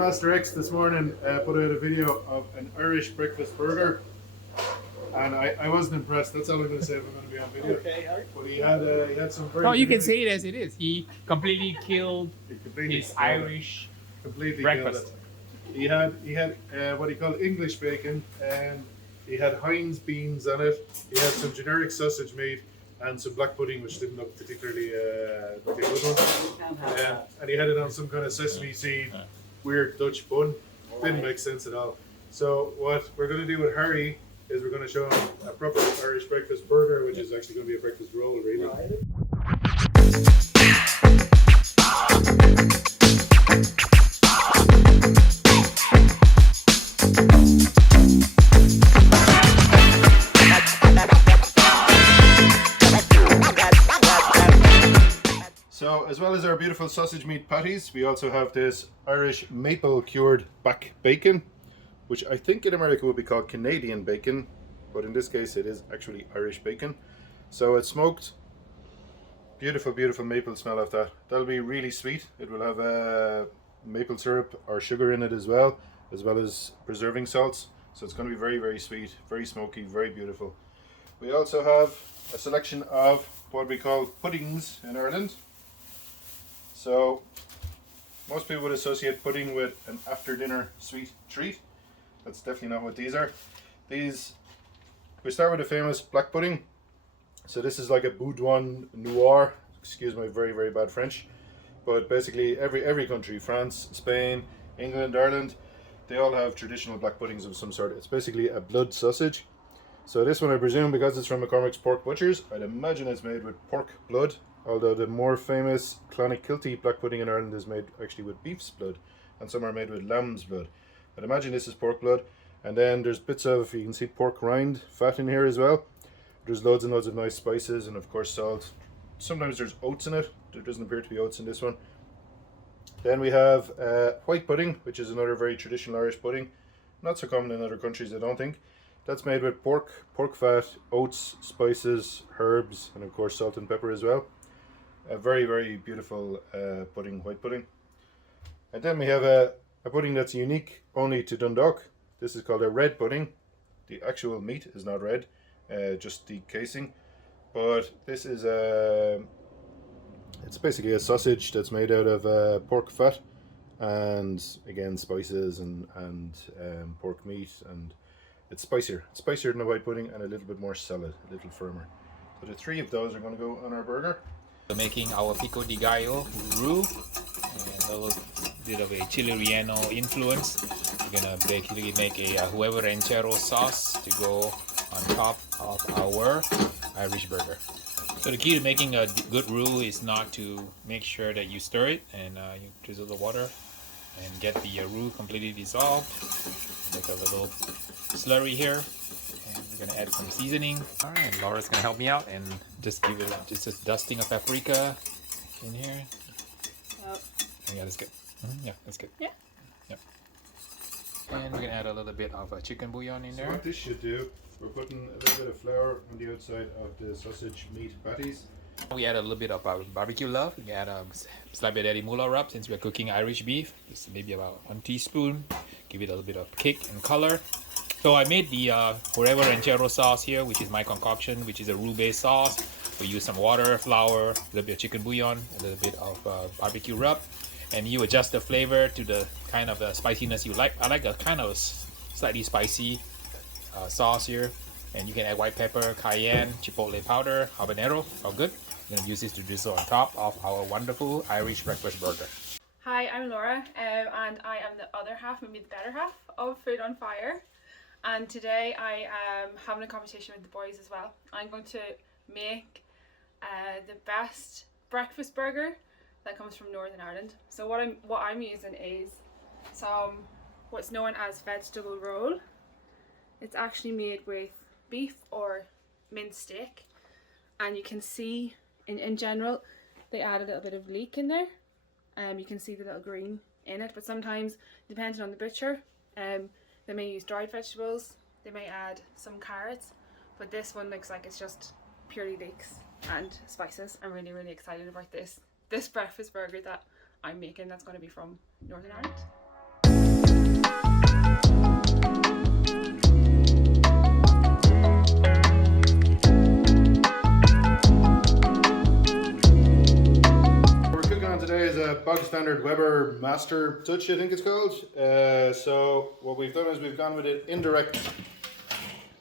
Master X this morning put out a video of an Irish breakfast burger, and I wasn't impressed. That's all I'm going to say if I'm going to be on video. Okay, Harry. But he had some very. No, you can say it as it is. He completely killed his Irish breakfast. He had what he called English bacon, and he had Heinz beans on it. He had some generic sausage meat and some black pudding, which didn't look particularly like a good one. And he had it on some kind of sesame seed, weird Dutch bun. Didn't make sense at all. So what we're going to do with Harry is we're going to show him a proper Irish breakfast burger, which is actually going to be a breakfast roll, really. So, as well as our beautiful sausage meat patties, we also have this Irish maple cured back bacon, which I think in America would be called Canadian bacon, but in this case it is actually Irish bacon. So it's smoked. Beautiful, beautiful maple smell of that. That'll be really sweet. It will have maple syrup or sugar in it as well as preserving salts. So it's going to be very, very sweet, very smoky, very beautiful. We also have a selection of what we call puddings in Ireland. So most people would associate pudding with an after dinner sweet treat. That's definitely not what these are. We start with the famous black pudding. So this is like a boudoir noir, excuse my very, very bad French. But basically every country, France, Spain, England, Ireland, they all have traditional black puddings of some sort. It's basically a blood sausage. So this one, I presume, because it's from McCormick's Pork Butchers, I'd imagine it's made with pork blood. Although the more famous Clonakilty black pudding in Ireland is made actually with beef's blood, and some are made with lamb's blood. I'd imagine this is pork blood, and then there's bits of, you can see pork rind fat in here as well. There's loads and loads of nice spices, and of course salt. Sometimes there's oats in it. There doesn't appear to be oats in this one. Then we have white pudding, which is another very traditional Irish pudding. Not so common in other countries, I don't think. That's made with pork fat, oats, spices, herbs, and of course salt and pepper as well. A very, very beautiful pudding, white pudding. And then we have a pudding that's unique only to Dundalk. This is called a red pudding. The actual meat is not red, just the casing. But this is it's basically a sausage that's made out of pork fat and again spices and pork meat, and it's spicier. It's spicier than a white pudding and a little bit more solid, a little firmer. So the three of those are going to go on our burger. We're making our pico de gallo roux and a little bit of a chili relleno influence. We're gonna basically make a Weber ranchero sauce to go on top of our Irish burger. So the key to making a good roux is not to make sure that you stir it and you drizzle the water and get the roux completely dissolved. Make a little slurry here. And we're gonna add some seasoning. All right, and Laura's gonna help me out and just give it just a dusting of paprika in here. Yep. Yeah, that's good. Yeah, that's good. Yeah. Yep. And we're gonna add a little bit of chicken bouillon in So there. what this should do, we're putting a little bit of flour on the outside of the sausage meat patties. We add a little bit of barbecue love. We add a slight bit of Eddie rub since we're cooking Irish beef. Just maybe about 1 teaspoon. Give it a little bit of kick and color. So I made the Weber ranchero sauce here, which is my concoction, which is a roux-based sauce. We use some water, flour, a little bit of chicken bouillon, a little bit of barbecue rub, and you adjust the flavor to the kind of spiciness you like. I like a kind of slightly spicy sauce here, and you can add white pepper, cayenne, chipotle powder, habanero, all good. I'm gonna use this to drizzle on top of our wonderful Irish breakfast burger. Hi, I'm Laura, and I am the other half, maybe the better half, of Food on Fire. And today I am having a competition with the boys as well. I'm going to make the best breakfast burger that comes from Northern Ireland. So what I'm using is some what's known as vegetable roll. It's actually made with beef or minced steak, and you can see in general they add a little bit of leek in there. You can see the little green in it, but sometimes depending on the butcher, they may use dried vegetables, they may add some carrots, but this one looks like it's just purely leeks and spices. I'm really, really excited about this breakfast burger that I'm making that's going to be from Northern Ireland. standard Weber Master Touch, I think it's called. So what we've done is we've gone with an indirect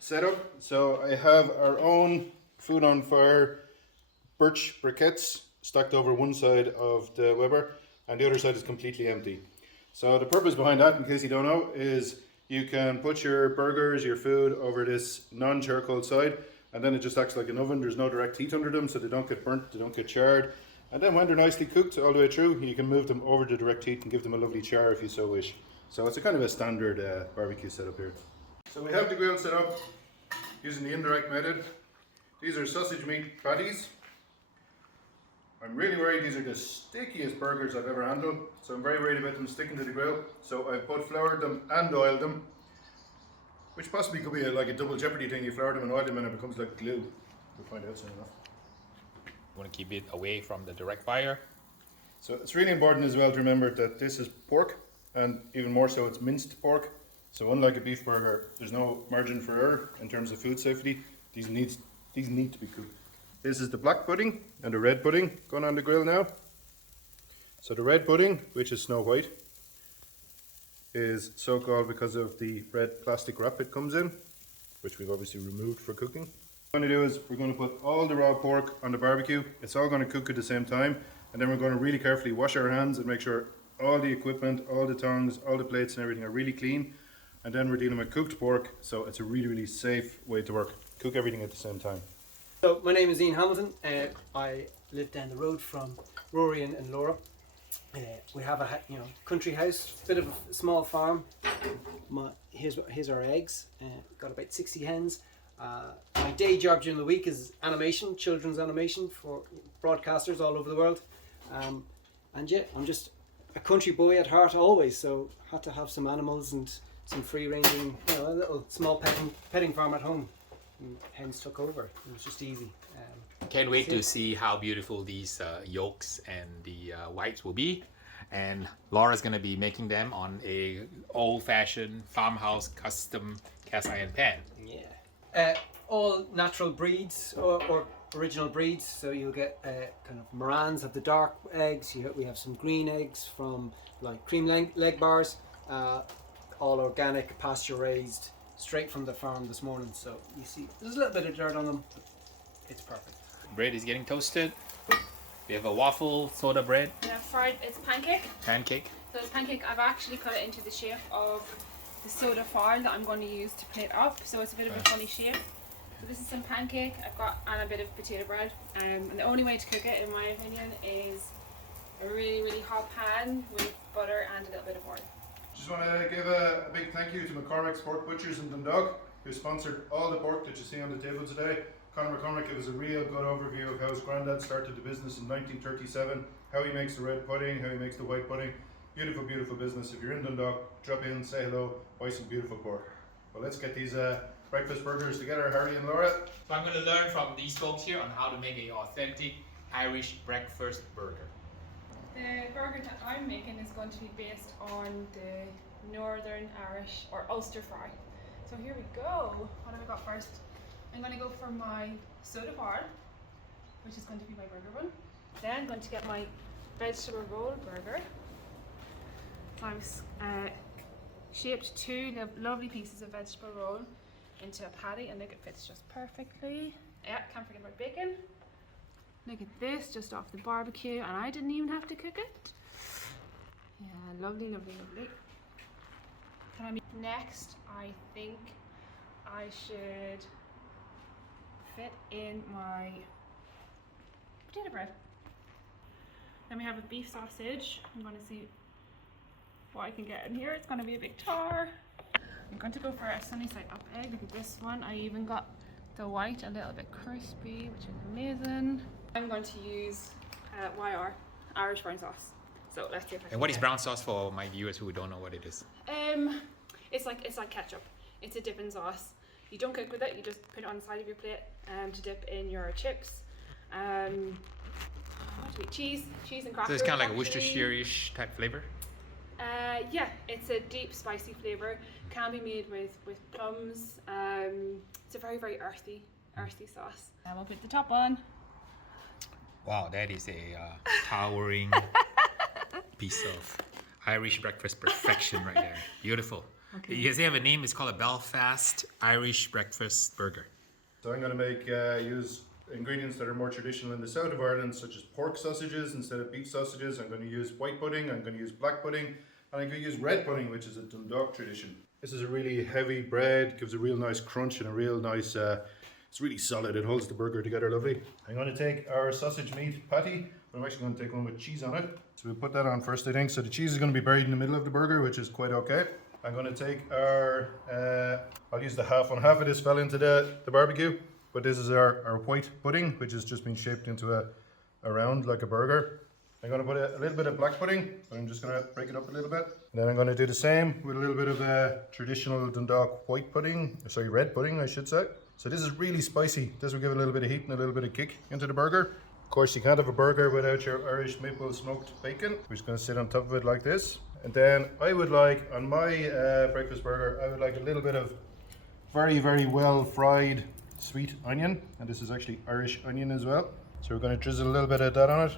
setup. So I have our own Food on Fire birch briquettes stacked over one side of the Weber, and the other side is completely empty. So the purpose behind that, in case you don't know, is you can put your burgers, your food over this non-charcoal side, and then it just acts like an oven. There's no direct heat under them, so they don't get burnt, they don't get charred. And then when they're nicely cooked all the way through, you can move them over to direct heat and give them a lovely char if you so wish. So it's a kind of a standard barbecue setup here. So we have the grill set up using the indirect method. These are sausage meat patties. I'm really worried these are the stickiest burgers I've ever handled, so I'm very worried about them sticking to the grill. So I've both floured them and oiled them, which possibly could be like a double jeopardy thing. You flour them and oil them and it becomes like glue. We'll find out soon enough. You want to keep it away from the direct fire. So it's really important as well to remember that this is pork, and even more so it's minced pork. So unlike a beef burger, there's no margin for error in terms of food safety. These need to be cooked. This is the black pudding and the red pudding going on the grill now. So the red pudding, which is snow white, is so called because of the red plastic wrap it comes in, which we've obviously removed for cooking. What we're going to do is we're going to put all the raw pork on the barbecue. It's all going to cook at the same time, and then we're going to really carefully wash our hands and make sure all the equipment, all the tongs, all the plates and everything are really clean. And then we're dealing with cooked pork, so it's a really, really safe way to work. Cook everything at the same time. So my name is Ian Hamilton. I live down the road from Ruairi and Laura. We have a country house, bit of a small farm. Here's our eggs. Got about 60 hens. My day job during the week is animation, children's animation for broadcasters all over the world. And yeah, I'm just a country boy at heart always, so had to have some animals and some free ranging, a little small petting farm at home. And hens took over. It was just easy. Can't wait to see how beautiful these yolks and the whites will be. And Laura's going to be making them on a old-fashioned farmhouse custom cast iron pan. Yeah. All natural breeds or original breeds. So you'll get kind of Morans have the dark eggs. We have some green eggs from like cream leg bars. All organic, pasture raised, straight from the farm this morning. So you see there's a little bit of dirt on them, but it's perfect. Bread is getting toasted. We have a waffle soda bread. Yeah, fried. It's pancake. Pancake. So this pancake, I've actually cut it into the shape of the soda file that I'm going to use to plate up. So it's a bit of a funny shape. So this is some pancake. I've got and a bit of potato bread. And the only way to cook it, in my opinion, is a really, really hot pan with butter and a little bit of oil. Just want to give a big thank you to McCormick's Pork Butchers in Dundalk, who sponsored all the pork that you see on the table today. Conor McCormick gave us a real good overview of how his granddad started the business in 1937, how he makes the red pudding, how he makes the white pudding. Beautiful, beautiful business. If you're in Dundalk, drop in, say hello, buy some beautiful pork. Well, let's get these breakfast burgers together, Harry and Laura. So I'm going to learn from these folks here on how to make an authentic Irish breakfast burger. The burger that I'm making is going to be based on the Northern Irish or Ulster fry. So here we go. What have I got first? I'm going to go for my soda bar, which is going to be my burger bun. Then I'm going to get my vegetable roll burger. So I've shaped two lovely pieces of vegetable roll into a patty, and look, it fits just perfectly. Yeah, can't forget about bacon. Look at this, just off the barbecue, and I didn't even have to cook it. Yeah, lovely, lovely, lovely. Next, I think I should fit in my potato bread. Then we have a beef sausage. I'm going to see what I can get in here. It's going to be a big tar. I'm going to go for a sunny side up egg. Look at this one. I even got the white a little bit crispy, which is amazing. I'm going to use YR, Irish brown sauce. So let's see if I can. And what is brown sauce for my viewers who don't know what it is? It's like ketchup. It's a dipping sauce. You don't cook with it. You just put it on the side of your plate to dip in your chips. Cheese and crackers. So it's kind of like a actually. Worcestershire-ish type flavor? Yeah, it's a deep spicy flavour. Can be made with plums. It's a very, very earthy sauce. And we'll put the top on. Wow, that is a towering piece of Irish breakfast perfection right there. Beautiful. Okay. You guys have a name. It's called a Belfast Irish breakfast burger. So I'm going to make use ingredients that are more traditional in the south of Ireland, such as pork sausages instead of beef sausages. I'm going to use white pudding, I'm going to use black pudding, and I'm going to use red pudding, which is a Dundalk tradition. This is a really heavy bread, gives a real nice crunch and a real nice, it's really solid, it holds the burger together lovely. I'm going to take our sausage meat patty, but I'm actually going to take one with cheese on it. So we'll put that on first, I think. So the cheese is going to be buried in the middle of the burger, which is quite okay. I'm going to take our, I'll use the half on half of this fell into the barbecue, but this is our white pudding, which has just been shaped into a round like a burger. I'm going to put a little bit of black pudding, but I'm just going to break it up a little bit. And then I'm going to do the same with a little bit of traditional Dundalk white pudding, sorry, red pudding I should say. So this is really spicy. This will give it a little bit of heat and a little bit of kick into the burger. Of course, you can't have a burger without your Irish maple smoked bacon, which is going to sit on top of it like this. And then I would like, on my breakfast burger, I would like a little bit of very, very well fried sweet onion. And this is actually Irish onion as well. So we're going to drizzle a little bit of that on it.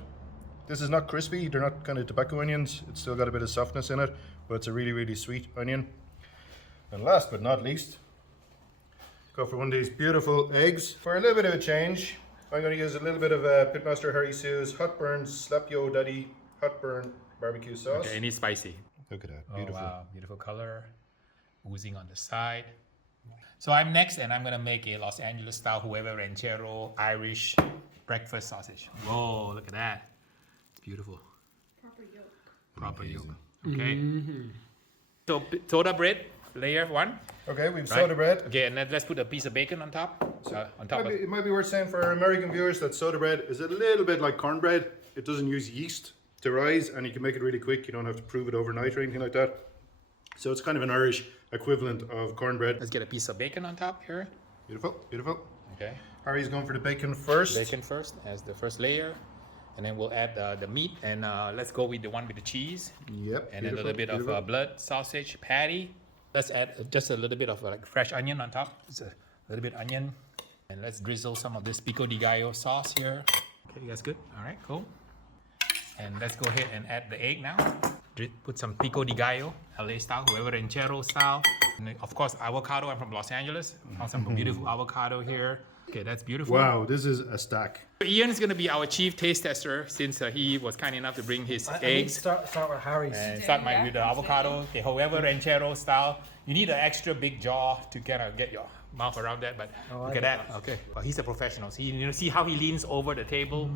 This is not crispy, they're not kind of tobacco onions. It's still got a bit of softness in it, but it's a really, really sweet onion. And last but not least, go for one of these beautiful eggs. For a little bit of a change, I'm going to use a little bit of Pitmaster Harry Soo's Hot Burn Slap Yo Daddy Hot Burn barbecue sauce. Okay, and it's spicy. Look at that, Oh, beautiful. wow, beautiful color, oozing on the side. So I'm next, and I'm gonna make a Los Angeles style Weber Ranchero Irish breakfast sausage. Whoa, look at that, it's beautiful. Proper yolk. Proper yolk. Okay. So soda bread, layer one. Okay, we've Right. soda bread. Okay, and then let's put a piece of bacon on top. On top of It might be worth saying for our American viewers that soda bread is a little bit like cornbread. It doesn't use yeast to rise, and you can make it really quick. You don't have to prove it overnight or anything like that. So it's kind of an Irish equivalent of cornbread. Let's get a piece of bacon on top here. Beautiful, beautiful. Okay. Harry's going for the bacon first. Bacon first as the first layer, and then we'll add the meat, and let's go with the one with the cheese. Yep. And a little bit of blood sausage patty. Let's add just a little bit of like fresh onion on top. Just a little bit onion. And let's drizzle some of this pico de gallo sauce here. Okay, you guys good? All right, cool. And let's go ahead and add the egg now. Put some pico de gallo, LA style, Weber Ranchero style. And then, of course, avocado. I'm from Los Angeles. Found some beautiful avocado here. Okay, that's beautiful. Wow, this is a stack. Ian is going to be our chief taste tester since he was kind enough to bring his I need to eggs. start with Harry's. And start with the avocado, the Weber Ranchero style. You need an extra big jaw to kind of get your mouth around that, but Oh, look I at get that. Okay, well, he's a professional. See, see how he leans over the table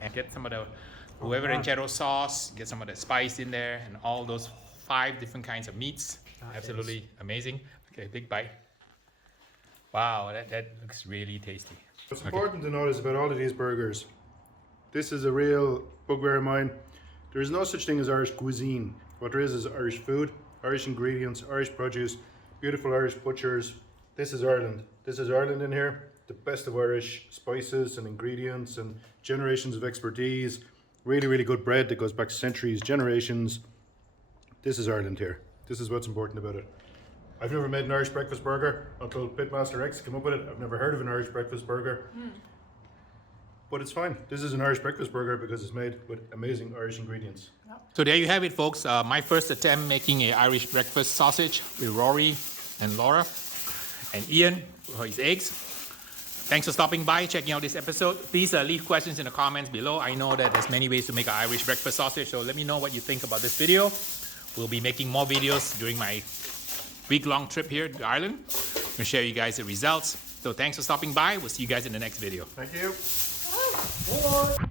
and get some of the Weber Ranchero sauce, get some of the spice in there, and all those 5 different kinds of meats. Absolutely amazing. Okay, big bite. Wow, that looks really tasty. What's important to notice about all of these burgers, this is a real bugbear of mine. There is no such thing as Irish cuisine. What there is Irish food, Irish ingredients, Irish produce, beautiful Irish butchers. This is Ireland. This is Ireland in here. The best of Irish spices and ingredients and generations of expertise. Really, really good bread that goes back centuries, generations. This is Ireland here. This is what's important about it. I've never made an Irish breakfast burger until Pitmaster X came up with it. I've never heard of an Irish breakfast burger. But it's fine. This is an Irish breakfast burger because it's made with amazing Irish ingredients. So there you have it, folks. My first attempt making an Irish breakfast sausage with Rory and Laura and Ian for his eggs. Thanks for stopping by, checking out this episode. Please leave questions in the comments below. I know that there's many ways to make an Irish breakfast sausage, so let me know what you think about this video. We'll be making more videos during my week-long trip here to Ireland. I'm going to share you guys the results. So thanks for stopping by. We'll see you guys in the next video. Thank you. More.